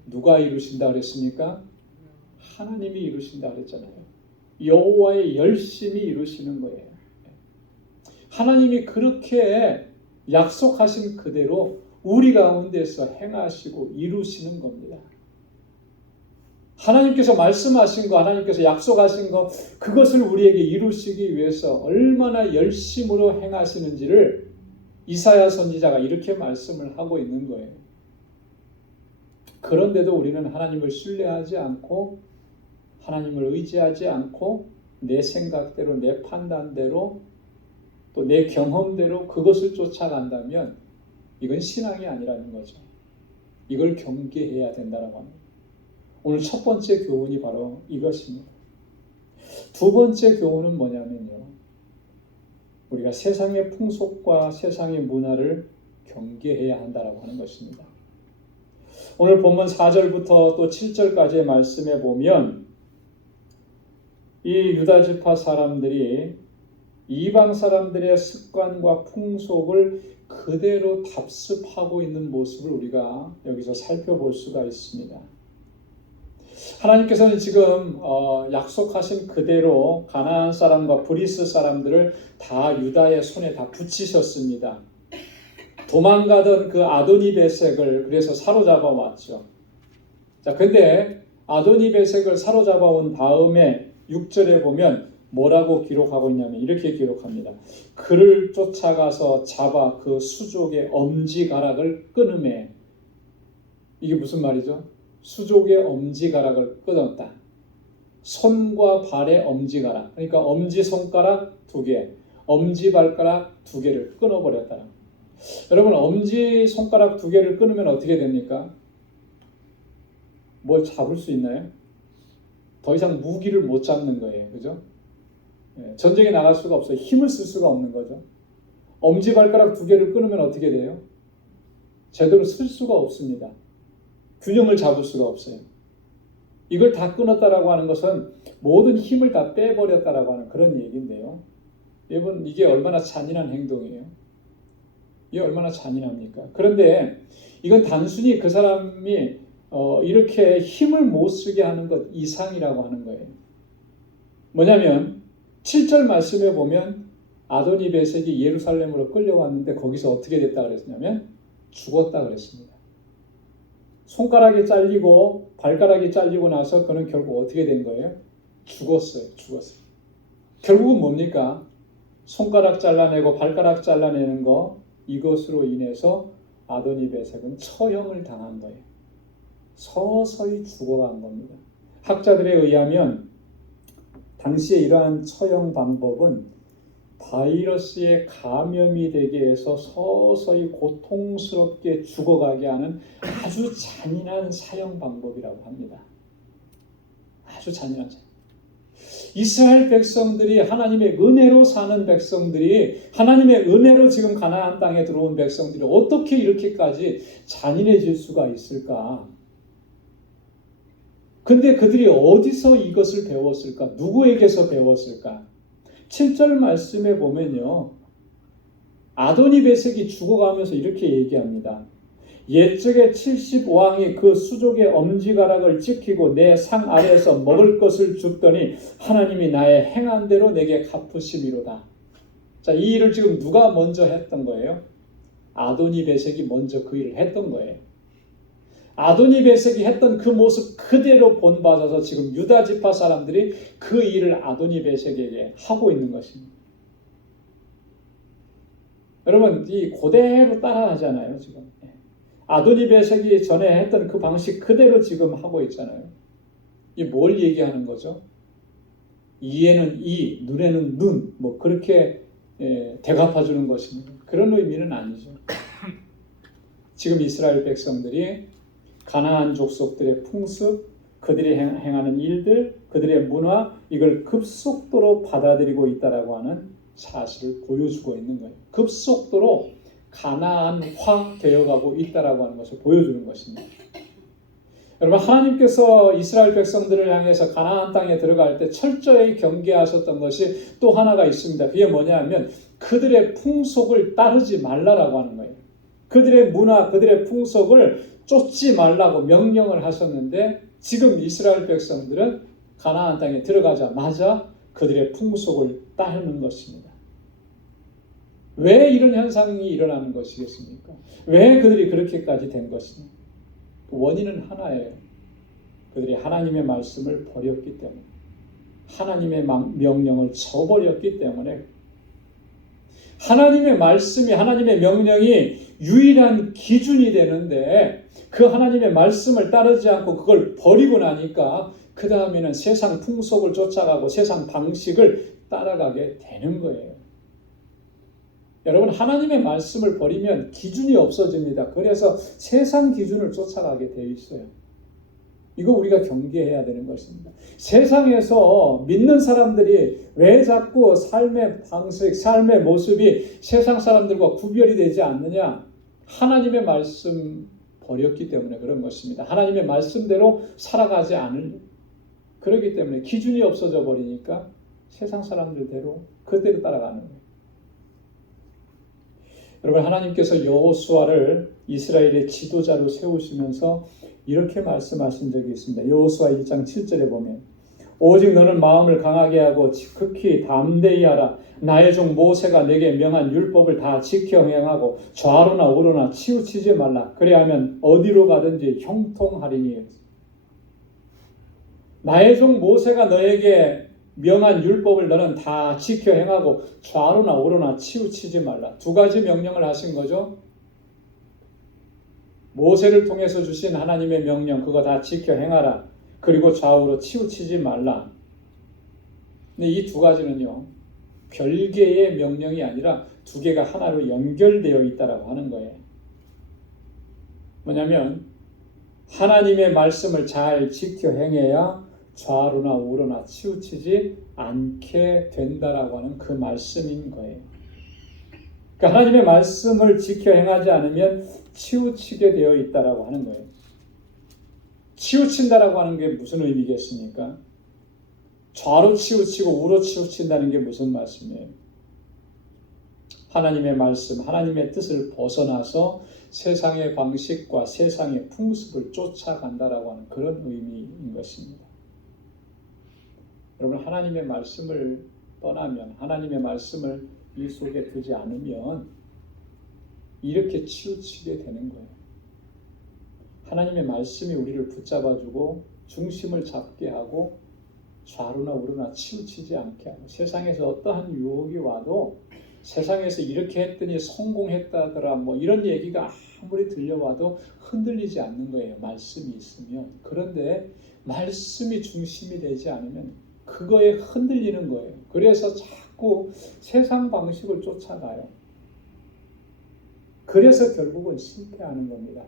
누가 이루신다 그랬습니까? 하나님이 이루신다 그랬잖아요. 여호와의 열심히 이루시는 거예요. 하나님이 그렇게 약속하신 그대로 우리 가운데서 행하시고 이루시는 겁니다. 하나님께서 말씀하신 거, 하나님께서 약속하신 거, 그것을 우리에게 이루시기 위해서 얼마나 열심으로 행하시는지를 이사야 선지자가 이렇게 말씀을 하고 있는 거예요. 그런데도 우리는 하나님을 신뢰하지 않고 하나님을 의지하지 않고 내 생각대로 내 판단대로 또 내 경험대로 그것을 쫓아간다면 이건 신앙이 아니라는 거죠. 이걸 경계해야 된다고 합니다. 오늘 첫 번째 교훈이 바로 이것입니다. 두 번째 교훈은 뭐냐면요. 우리가 세상의 풍속과 세상의 문화를 경계해야 한다고 하는 것입니다. 오늘 본문 4절부터 또 7절까지의 말씀에 보면 이 유다지파 사람들이 이방 사람들의 습관과 풍속을 그대로 답습하고 있는 모습을 우리가 여기서 살펴볼 수가 있습니다. 하나님께서는 지금 약속하신 그대로 가나안 사람과 브리스 사람들을 다 유다의 손에 다 붙이셨습니다. 도망가던 그 아도니베색을 그래서 사로잡아 왔죠. 자, 근데 아도니베색을 사로잡아 온 다음에 6절에 보면 뭐라고 기록하고 있냐면 이렇게 기록합니다. 그를 쫓아가서 잡아 그 수족의 엄지가락을 끊음에. 이게 무슨 말이죠? 수족의 엄지가락을 끊었다. 손과 발의 엄지가락, 그러니까 엄지손가락 2개, 엄지발가락 2개를 끊어버렸다. 여러분, 엄지손가락 2개를 끊으면 어떻게 됩니까? 뭘 잡을 수 있나요? 더 이상 무기를 못 잡는 거예요. 그죠? 전쟁에 나갈 수가 없어요. 힘을 쓸 수가 없는 거죠. 엄지발가락 2개를 끊으면 어떻게 돼요? 제대로 쓸 수가 없습니다. 균형을 잡을 수가 없어요. 이걸 다 끊었다라고 하는 것은 모든 힘을 다 빼버렸다라고 하는 그런 얘기인데요. 여러분, 이게 얼마나 잔인한 행동이에요? 이게 얼마나 잔인합니까? 그런데 이건 단순히 그 사람이 이렇게 힘을 못 쓰게 하는 것 이상이라고 하는 거예요. 뭐냐면 7절 말씀에 보면 아도니베색이 예루살렘으로 끌려왔는데 거기서 어떻게 됐다 그랬냐면 죽었다 그랬습니다. 손가락이 잘리고 발가락이 잘리고 나서 그는 결국 어떻게 된 거예요? 죽었어요. 결국은 뭡니까? 손가락 잘라내고 발가락 잘라내는 거, 이것으로 인해서 아도니베섹은 처형을 당한 거예요. 서서히 죽어간 겁니다. 학자들에 의하면 당시에 이러한 처형 방법은 바이러스에 감염이 되게 해서 서서히 고통스럽게 죽어가게 하는 아주 잔인한 사형 방법이라고 합니다. 아주 잔인한 사형. 이스라엘 백성들이 하나님의 은혜로 사는 백성들이, 하나님의 은혜로 지금 가나안 땅에 들어온 백성들이 어떻게 이렇게까지 잔인해질 수가 있을까? 근데 그들이 어디서 이것을 배웠을까? 누구에게서 배웠을까? 7절 말씀에 보면요, 아도니베섹이 죽어가면서 이렇게 얘기합니다. 옛적에 70왕이 그 수족의 엄지가락을 지키고 내 상 아래에서 먹을 것을 줬더니 하나님이 나의 행한 대로 내게 갚으심이로다. 자, 이 일을 지금 누가 먼저 했던 거예요? 아도니베섹이 먼저 그 일을 했던 거예요. 아도니베섹이 했던 그 모습 그대로 본받아서 지금 유다 지파 사람들이 그 일을 아도니베섹에게 하고 있는 것입니다. 여러분, 이 그대로 따라하잖아요, 지금. 아도니베섹이 전에 했던 그 방식 그대로 지금 하고 있잖아요. 이 뭘 얘기하는 거죠? 이에는 이, 눈에는 눈, 뭐 그렇게 대갚아주는 것입니다. 그런 의미는 아니죠. 지금 이스라엘 백성들이 가나안 족속들의 풍습, 그들이 행하는 일들, 그들의 문화, 이걸 급속도로 받아들이고 있다라고 하는 사실을 보여주고 있는 거예요. 급속도로 가나안화 되어가고 있다라고 하는 것을 보여주는 것입니다. 여러분, 하나님께서 이스라엘 백성들을 향해서 가나안 땅에 들어갈 때 철저히 경계하셨던 것이 또 하나가 있습니다. 그게 뭐냐면 그들의 풍속을 따르지 말라라고 하는 거예요. 그들의 문화, 그들의 풍속을 쫓지 말라고 명령을 하셨는데 지금 이스라엘 백성들은 가나안 땅에 들어가자마자 그들의 풍속을 따르는 것입니다. 왜 이런 현상이 일어나는 것이겠습니까? 왜 그들이 그렇게까지 된 것입니까? 그 원인은 하나예요. 그들이 하나님의 말씀을 버렸기 때문에, 하나님의 명령을 저버렸기 때문에, 하나님의 말씀이, 하나님의 명령이 유일한 기준이 되는데 그 하나님의 말씀을 따르지 않고 그걸 버리고 나니까 그 다음에는 세상 풍속을 쫓아가고 세상 방식을 따라가게 되는 거예요. 여러분, 하나님의 말씀을 버리면 기준이 없어집니다. 그래서 세상 기준을 쫓아가게 되어 있어요. 이거 우리가 경계해야 되는 것입니다. 세상에서 믿는 사람들이 왜 자꾸 삶의 방식, 삶의 모습이 세상 사람들과 구별이 되지 않느냐? 하나님의 말씀 버렸기 때문에 그런 것입니다. 하나님의 말씀대로 살아가지 않을, 그렇기 때문에 기준이 없어져 버리니까 세상 사람들대로 그대로 따라가는 거예요. 여러분, 하나님께서 여호수아를 이스라엘의 지도자로 세우시면서 이렇게 말씀하신 적이 있습니다. 여호수아 1장 7절에 보면 오직 너는 마음을 강하게 하고 극히 담대히 하라. 나의 종 모세가 내게 명한 율법을 다 지켜 행하고 좌로나 우로나 치우치지 말라. 그래야면 어디로 가든지 형통하리니. 나의 종 모세가 너에게 명한 율법을 너는 다 지켜 행하고 좌로나 우로나 치우치지 말라. 두 가지 명령을 하신 거죠. 모세를 통해서 주신 하나님의 명령, 그거 다 지켜 행하라. 그리고 좌우로 치우치지 말라. 근데 이 두 가지는요, 별개의 명령이 아니라 두 개가 하나로 연결되어 있다라고 하는 거예요. 뭐냐면 하나님의 말씀을 잘 지켜 행해야 좌로나 우로나 치우치지 않게 된다라고 하는 그 말씀인 거예요. 그러니까 하나님의 말씀을 지켜 행하지 않으면 치우치게 되어 있다라고 하는 거예요. 치우친다라고 하는 게 무슨 의미겠습니까? 좌로 치우치고 우로 치우친다는 게 무슨 말씀이에요? 하나님의 말씀, 하나님의 뜻을 벗어나서 세상의 방식과 세상의 풍습을 쫓아간다라고 하는 그런 의미인 것입니다. 여러분, 하나님의 말씀을 떠나면, 하나님의 말씀을 이 속에 두지 않으면 이렇게 치우치게 되는 거예요. 하나님의 말씀이 우리를 붙잡아주고 중심을 잡게 하고 좌로나 우로나 치우치지 않게 하고 세상에서 어떠한 유혹이 와도 세상에서 이렇게 했더니 성공했다더라 뭐 이런 얘기가 아무리 들려와도 흔들리지 않는 거예요. 말씀이 있으면. 그런데 말씀이 중심이 되지 않으면 그거에 흔들리는 거예요. 그래서 자꾸 세상 방식을 쫓아가요. 그래서 결국은 실패하는 겁니다.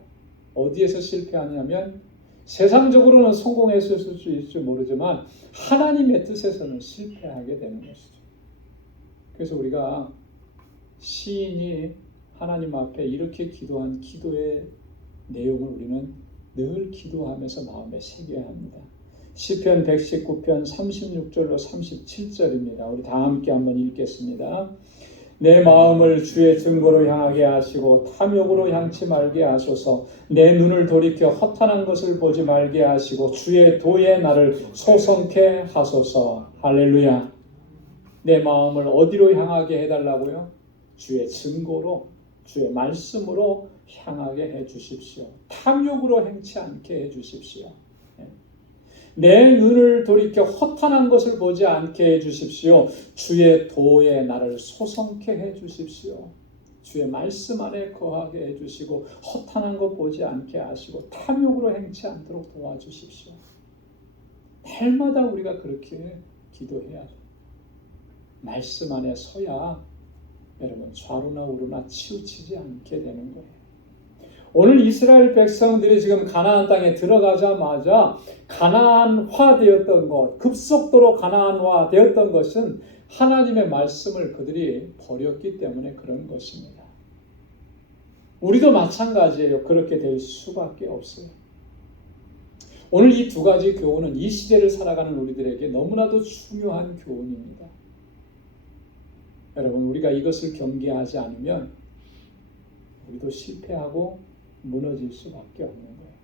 어디에서 실패하냐면 세상적으로는 성공했을 수 있을지 모르지만 하나님의 뜻에서는 실패하게 되는 것이죠. 그래서 우리가 시인이 하나님 앞에 이렇게 기도한 기도의 내용을 우리는 늘 기도하면서 마음에 새겨야 합니다. 시편 119편 36절로 37절입니다. 우리 다 함께 한번 읽겠습니다. 내 마음을 주의 증거로 향하게 하시고 탐욕으로 향치 말게 하소서. 내 눈을 돌이켜 허탄한 것을 보지 말게 하시고 주의 도에 나를 소성케 하소서. 할렐루야. 내 마음을 어디로 향하게 해달라고요? 주의 증거로, 주의 말씀으로 향하게 해주십시오. 탐욕으로 행치 않게 해주십시오. 내 눈을 돌이켜 허탄한 것을 보지 않게 해주십시오. 주의 도에 나를 소성케 해주십시오. 주의 말씀 안에 거하게 해주시고 허탄한 것 보지 않게 하시고 탐욕으로 행치 않도록 도와주십시오. 날마다 우리가 그렇게 기도해야죠. 말씀 안에 서야 여러분 좌로나 우로나 치우치지 않게 되는 거예요. 오늘 이스라엘 백성들이 지금 가나안 땅에 들어가자마자 가나안화 되었던 것, 급속도로 가나안화 되었던 것은 하나님의 말씀을 그들이 버렸기 때문에 그런 것입니다. 우리도 마찬가지예요. 그렇게 될 수밖에 없어요. 오늘 이 두 가지 교훈은 이 시대를 살아가는 우리들에게 너무나도 중요한 교훈입니다. 여러분, 우리가 이것을 경계하지 않으면 우리도 실패하고 무너질 수밖에 없는 거예요.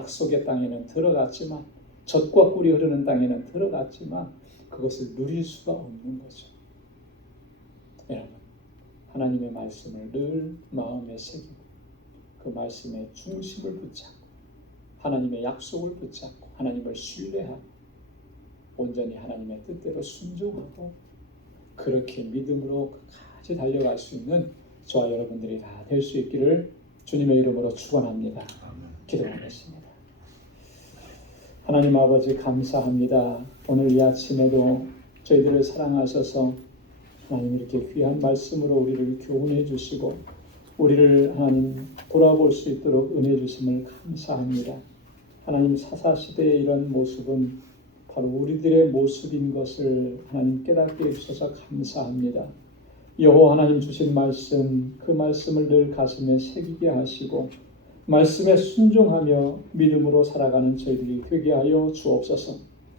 약속의 땅에는 들어갔지만 젖과 꿀이 흐르는 땅에는 들어갔지만 그것을 누릴 수가 없는 거죠. 여러분, 하나님의 말씀을 늘 마음에 새기고 그 말씀의 중심을 붙잡고 하나님의 약속을 붙잡고 하나님을 신뢰하고 온전히 하나님의 뜻대로 순종하고 그렇게 믿음으로 끝까지 달려갈 수 있는 저와 여러분들이 다 될 수 있기를 주님의 이름으로 축원합니다. 기도하겠습니다. 하나님 아버지 감사합니다. 오늘 이 아침에도 저희들을 사랑하셔서 하나님 이렇게 귀한 말씀으로 우리를 교훈해 주시고 우리를 하나님 돌아볼 수 있도록 은혜 주심을 감사합니다. 하나님 사사시대의 이런 모습은 바로 우리들의 모습인 것을 하나님 깨닫게 해주셔서 감사합니다. 여호와 하나님 주신 말씀, 그 말씀을 늘 가슴에 새기게 하시고 말씀에 순종하며 믿음으로 살아가는 저희들이 되게 하여 주옵소서.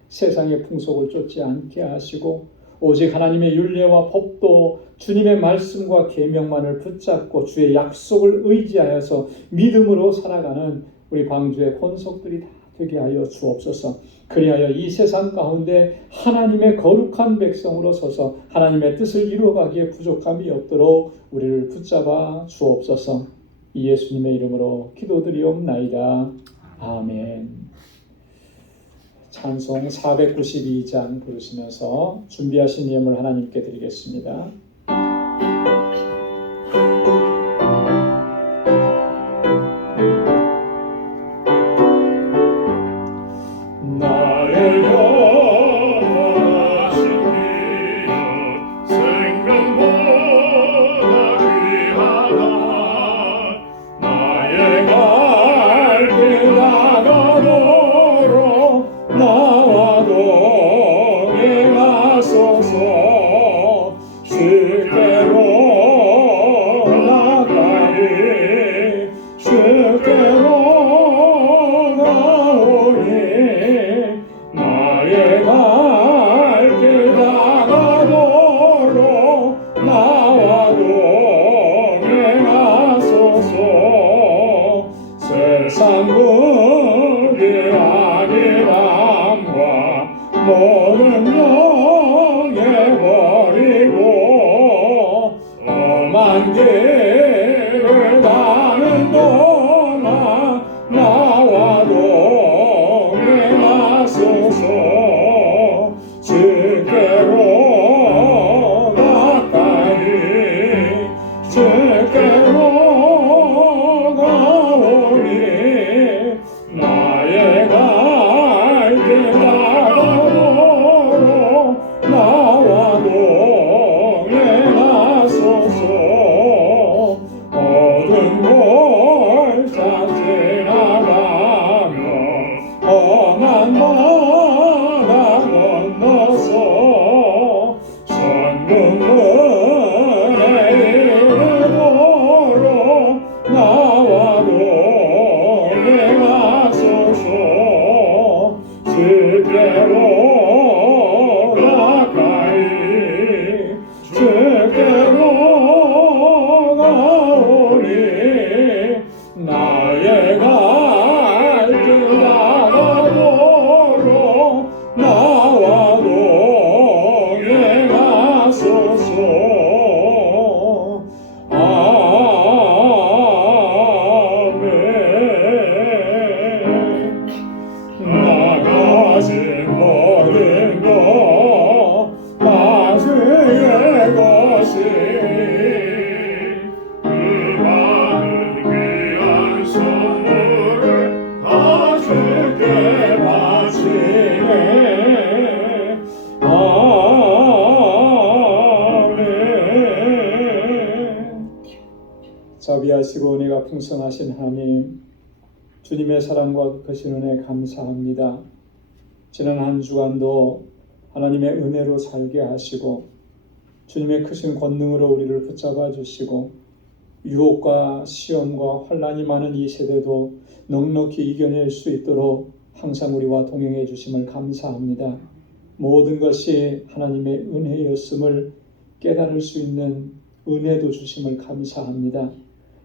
세상의 풍속을 쫓지 않게 하시고 오직 하나님의 율례와 법도 주님의 말씀과 계명만을 붙잡고 주의 약속을 의지하여서 믿음으로 살아가는 우리 광주의 권속들이 다 되게 하여 주옵소서. 그리하여 이 세상 가운데 하나님의 거룩한 백성으로 서서 하나님의 뜻을 이루어가기에 부족함이 없도록 우리를 붙잡아 주옵소서. 이 예수님의 이름으로 기도드리옵나이다. 아멘. 찬송 492장 부르시면서 준비하신 예물 하나님께 드리겠습니다. 모든 영예 버리고 험한 길을 가는 동안 나 자비하시고 은혜가 풍성하신 하나님, 주님의 사랑과 크신 은혜 감사합니다. 지난 한 주간도 하나님의 은혜로 살게 하시고 주님의 크신 권능으로 우리를 붙잡아 주시고 유혹과 시험과 환난이 많은 이 세대도 넉넉히 이겨낼 수 있도록 항상 우리와 동행해 주심을 감사합니다. 모든 것이 하나님의 은혜였음을 깨달을 수 있는 은혜도 주심을 감사합니다.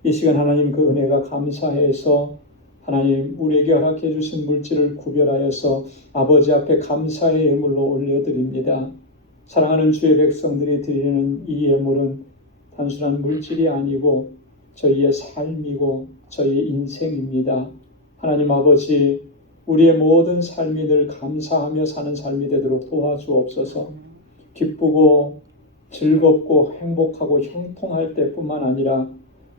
이 시간 하나님 그 은혜가 감사해서 하나님 우리에게 허락해 주신 물질을 구별하여서 아버지 앞에 감사의 예물로 올려드립니다. 사랑하는 주의 백성들이 드리는 이 예물은 단순한 물질이 아니고 저희의 삶이고 저희의 인생입니다. 하나님 아버지, 우리의 모든 삶이 늘 감사하며 사는 삶이 되도록 도와주옵소서. 기쁘고 즐겁고 행복하고 형통할 때뿐만 아니라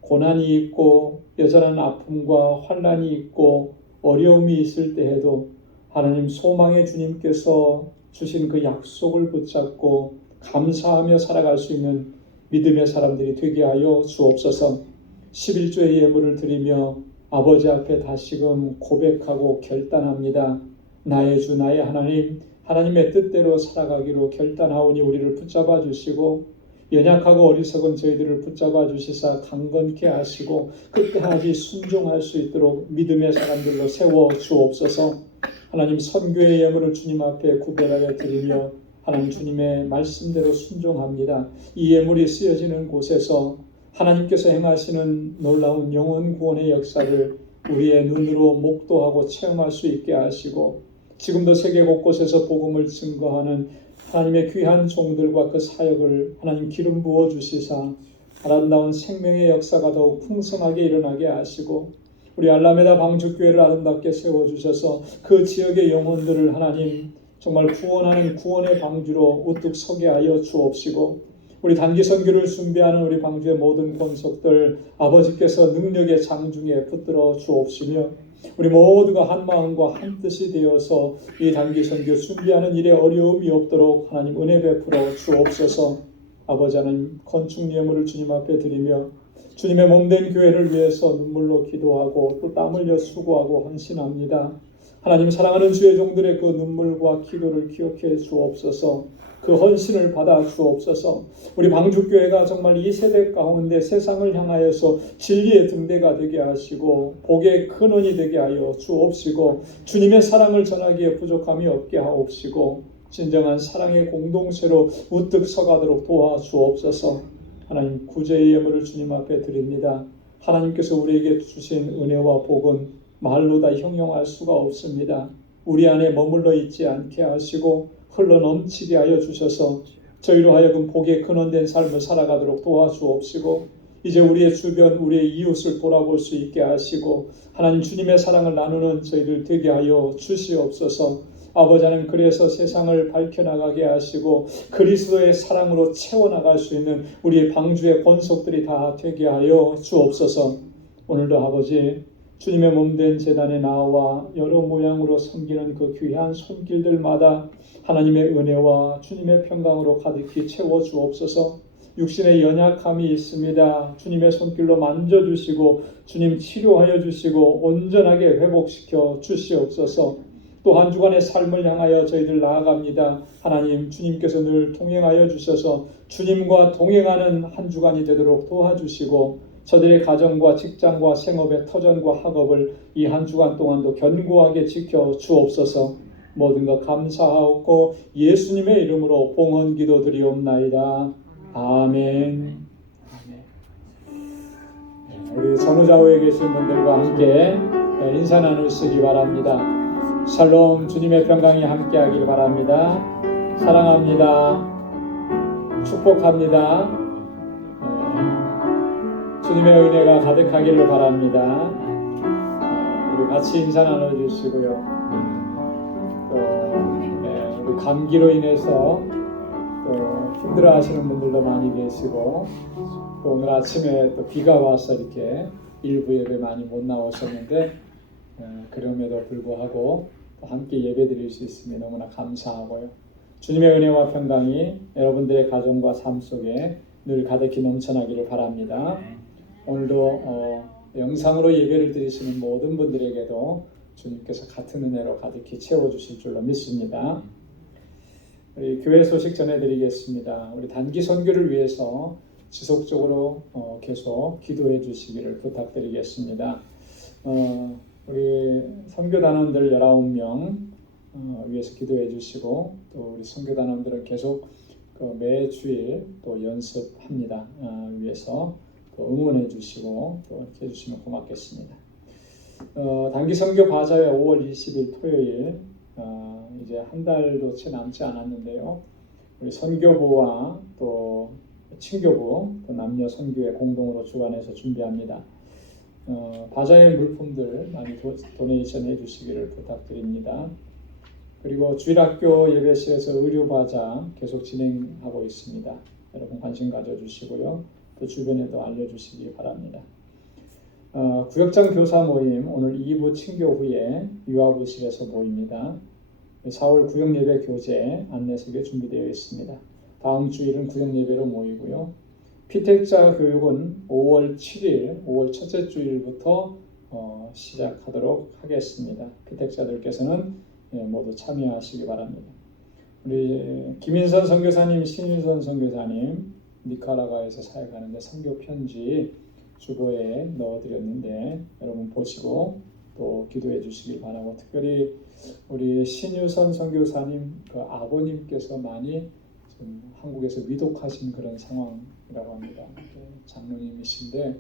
고난이 있고 여전한 아픔과 환난이 있고 어려움이 있을 때에도 하나님 소망의 주님께서 주신 그 약속을 붙잡고 감사하며 살아갈 수 있는 믿음의 사람들이 되게 하여 주옵소서. 11조의 예물을 드리며 아버지 앞에 다시금 고백하고 결단합니다. 나의 주 나의 하나님, 하나님의 뜻대로 살아가기로 결단하오니 우리를 붙잡아 주시고 연약하고 어리석은 저희들을 붙잡아 주시사 강건케 하시고 끝까지 순종할 수 있도록 믿음의 사람들로 세워 주옵소서. 하나님 선교의 예물을 주님 앞에 구별하여 드리며 하나님 주님의 말씀대로 순종합니다. 이 예물이 쓰여지는 곳에서 하나님께서 행하시는 놀라운 영혼 구원의 역사를 우리의 눈으로 목도하고 체험할 수 있게 하시고 지금도 세계 곳곳에서 복음을 증거하는 하나님의 귀한 종들과 그 사역을 하나님 기름 부어 주시사 아름다운 생명의 역사가 더욱 풍성하게 일어나게 하시고 우리 알라메다 방주교회를 아름답게 세워주셔서 그 지역의 영혼들을 하나님 정말 구원하는 구원의 방주로 우뚝 서게 하여 주옵시고 우리 단기 선교를 준비하는 우리 방주의 모든 권속들 아버지께서 능력의 장중에 붙들어 주옵시며 우리 모두가 한 마음과 한 뜻이 되어서 이 단기 선교 준비하는 일에 어려움이 없도록 하나님 은혜 베풀어 주옵소서. 아버지 하나님 건축 예물을 주님 앞에 드리며 주님의 몸된 교회를 위해서 눈물로 기도하고 또 땀 흘려 수고하고 헌신합니다. 하나님 사랑하는 주의 종들의 그 눈물과 기도를 기억해 주옵소서. 그 헌신을 받아 주옵소서. 우리 방주교회가 정말 이 세대 가운데 세상을 향하여서 진리의 등대가 되게 하시고 복의 근원이 되게 하여 주옵시고 주님의 사랑을 전하기에 부족함이 없게 하옵시고 진정한 사랑의 공동체로 우뚝 서가도록 도와주옵소서. 하나님 구제의 예물을 주님 앞에 드립니다. 하나님께서 우리에게 주신 은혜와 복은 말로 다 형용할 수가 없습니다. 우리 안에 머물러 있지 않게 하시고 흘러 넘치게 하여 주셔서 저희로 하여금 복의 근원된 삶을 살아가도록 도와주옵시고 이제 우리의 주변 우리의 이웃을 돌아볼 수 있게 하시고 하나님 주님의 사랑을 나누는 저희들 되게 하여 주시옵소서. 아버지 하나님 그래서 세상을 밝혀나가게 하시고 그리스도의 사랑으로 채워나갈 수 있는 우리의 방주의 권속들이 다 되게 하여 주옵소서. 오늘도 아버지 주님의 몸된 제단에 나와 여러 모양으로 섬기는 그 귀한 손길들마다 하나님의 은혜와 주님의 평강으로 가득히 채워 주옵소서. 육신의 연약함이 있습니다. 주님의 손길로 만져주시고 주님 치료하여 주시고 온전하게 회복시켜 주시옵소서. 또 한 주간의 삶을 향하여 저희들 나아갑니다. 하나님 주님께서 늘 동행하여 주셔서 주님과 동행하는 한 주간이 되도록 도와주시고 저들의 가정과 직장과 생업의 터전과 학업을 이 한 주간 동안도 견고하게 지켜 주옵소서. 모든 것 감사하옵고 예수님의 이름으로 봉헌 기도드리옵나이다. 아멘. 우리 전우좌우에 계신 분들과 함께 인사 나누시기 바랍니다. 샬롬 주님의 평강이 함께하길 바랍니다. 사랑합니다. 축복합니다. 주님의 은혜가 가득하기를 바랍니다. 우리 같이 인사 나눠주시고요. 또 감기로 인해서 또 힘들어하시는 분들도 많이 계시고 또 오늘 아침에 또 비가 와서 이렇게 일부 예배 많이 못 나오셨는데 그럼에도 불구하고 또 함께 예배드릴 수 있으니 너무나 감사하고요. 주님의 은혜와 평강이 여러분들의 가정과 삶 속에 늘 가득히 넘쳐나기를 바랍니다. 오늘도 영상으로 예배를 드리시는 모든 분들에게도 주님께서 같은 은혜로 가득히 채워주실 줄로 믿습니다. 우리 교회 소식 전해드리겠습니다. 우리 단기 선교를 위해서 지속적으로 계속 기도해 주시기를 부탁드리겠습니다. 우리 선교단원들 19명 위해서 기도해 주시고, 또 우리 선교단원들은 계속 매 주일 또 연습합니다. 위해서 또 응원해 주시고 또 이렇게 해주시면 고맙겠습니다. 단기 선교 바자회 5월 20일 토요일, 이제 한 달도 채 남지 않았는데요. 우리 선교부와 또 친교부, 또 남녀 선교회 공동으로 주관해서 준비합니다. 바자회 물품들 많이 도네이션 해주시기를 부탁드립니다. 그리고 주일학교 예배실에서 의료바자 계속 진행하고 있습니다. 여러분 관심 가져주시고요. 또 주변에도 알려주시기 바랍니다. 구역장 교사 모임 오늘 2부 친교 후에 유아부실에서 모입니다. 4월 구역 예배 교재 안내석에 준비되어 있습니다. 다음 주일은 구역 예배로 모이고요. 피택자 교육은 5월 7일, 5월 첫째 주일부터 시작하도록 하겠습니다. 피택자들께서는 모두 참여하시기 바랍니다. 우리 김인선 선교사님, 신인선 선교사님 니카라과에서 사역하는데 선교 편지 주보에 넣어드렸는데 여러분 보시고 또 기도해 주시길 바라고, 특별히 우리 신유선 선교사님 그 아버님께서 많이 좀 한국에서 위독하신 그런 상황이라고 합니다. 장로님이신데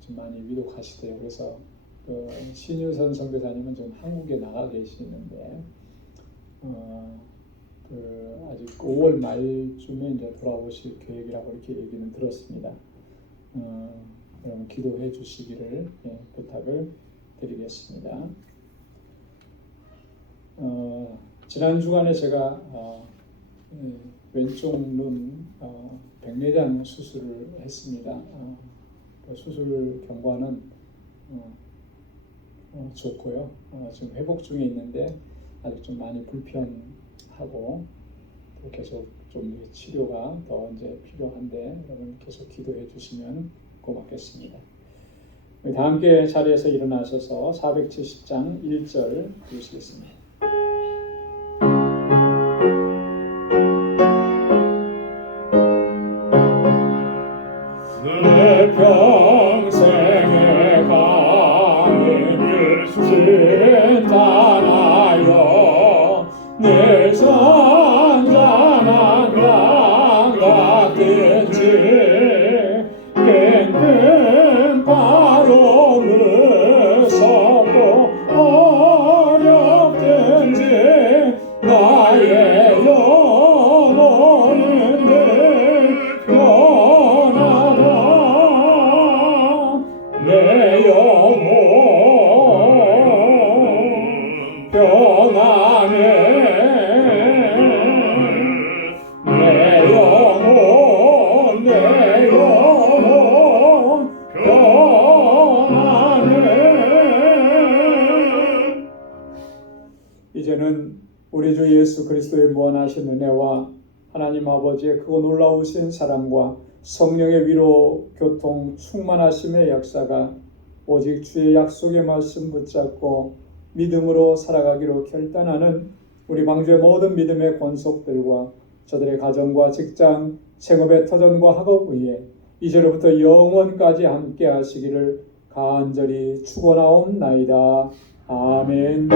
좀 많이 위독하시대요. 그래서 그 신유선 선교사님은 좀 한국에 나가 계시는데 아직 5월 말쯤에 이제 돌아오실 계획이라고 이렇게 얘기는 들었습니다. 여러분 기도해 주시기를 부탁을 드리겠습니다. 지난 주간에 제가 왼쪽 눈 백내장 수술을 했습니다. 그 수술 경과는 좋고요. 지금 회복 중에 있는데 아직 좀 많이 불편하고 또 계속 좀 치료가 더 이제 필요한데 여러분 계속 기도해 주시면 고맙겠습니다. 다 함께 자리에서 일어나셔서 470장 1절 읽으시겠습니다. 내 평생에 가는 길 따라요 내 잔잔한 강 같은지 빈틈 바로 무섭고 어렵든지 나의 영혼은 늘 변하다 내 영혼 변하네 내 영혼 변하네. 이제는 우리 주 예수 그리스도의 무한하신 은혜와 하나님 아버지의 크고 놀라우신 사랑과 성령의 위로 교통 충만하심의 역사가 오직 주의 약속의 말씀 붙잡고 믿음으로 살아가기로 결단하는 우리 방주의 모든 믿음의 권속들과 저들의 가정과 직장, 생업의 터전과 학업 위에 이제로부터 영원까지 함께 하시기를 간절히 축원하옵나이다. 아멘.